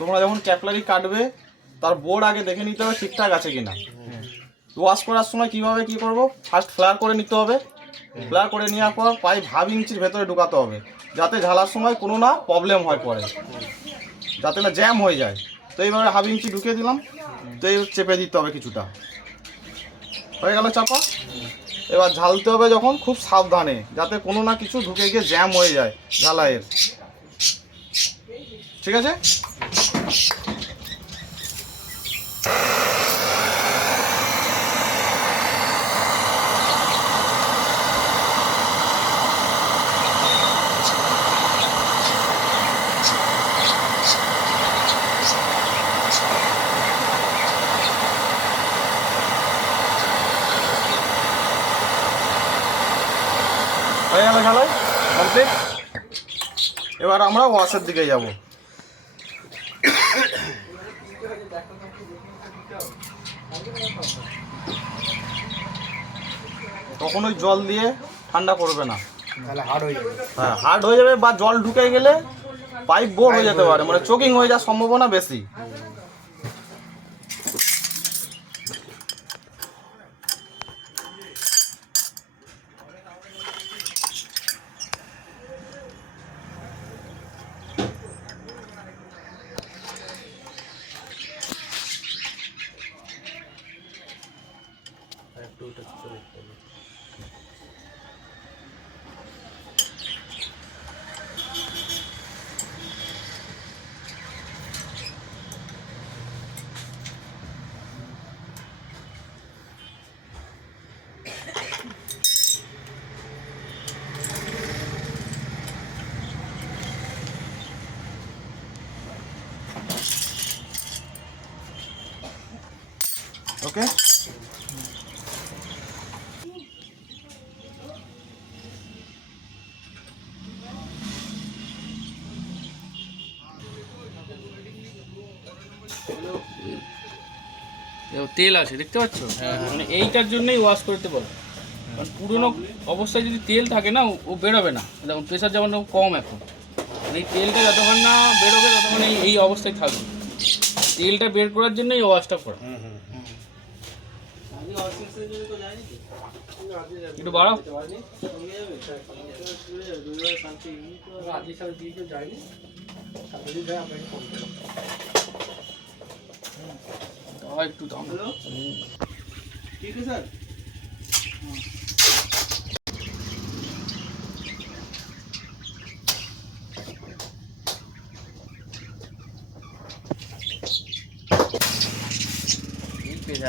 তোমরা যখন ক্যাপলারি কাটবে তার বোর্ড আগে দেখে নিতে হবে ঠিকঠাক আছে কিনা। ওয়াশ করার সময় কিভাবে কি করব, ফার্স্ট ফ্লার করে নিতে হবে। ফ্লার করে নেওয়ার পর পাইপ হাফ ইঞ্চির ভেতরে ঢুকাতে হবে, যাতে ঝালার সময় কোনো না প্রবলেম হয় পরে, যাতে না জ্যাম হয়ে যায়। তো এইভাবে হাফ ইঞ্চি ঢুকিয়ে দিলাম। তো এই চেপে দিতে হবে কিছুটা, হয়ে গেল চাপা। এবার ঝালতে হবে যখন খুব সাবধানে, যাতে কোনো না কিছু ঢুকে গিয়ে জ্যাম হয়ে যায় ঝালাইয়ের। ঠিক আছে? হয়ে গেল ঝালাই কমপ্লিট। এবার আমরা ওয়াশের দিকে যাব। তখন ওই জল দিয়ে ঠান্ডা করবে না, তাহলে হার্ড হয়ে যাবে। হ্যাঁ হার্ড হয়ে যাবে, বা জল ঢুকে গেলে পাইপ বোর হয়ে যেতে পারে, মানে চোকিং হয়ে যাওয়ার সম্ভাবনা বেশি। ওকে, তেল আছে দেখতে পাচ্ছ, মানে এইটার জন্যই ওয়াশ করতে বলো। কারণ পুরনো অবস্থায় যদি তেল থাকে না ও বেরোবে না। দেখুন প্রেশার যেমন কম এখন, এই তেলটা যতক্ষণ না বেরোবে ততক্ষণ এই অবস্থায় থাকবে। তেলটা বের করার জন্যই ওয়াশটা করা। একটু বাড়াও। একটু দাম। ঠিক আছে স্যার।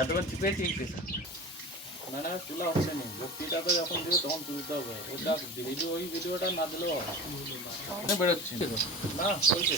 এতবার চিপেছি এই পেশা না না তোলা হচ্ছে না। ভর্তিটা তো যখন দিবে তখন তুলতে হবে। ওটা ভিডিও ওই ভিডিওটা না দিলেও বেরোচ্ছে না, বলছে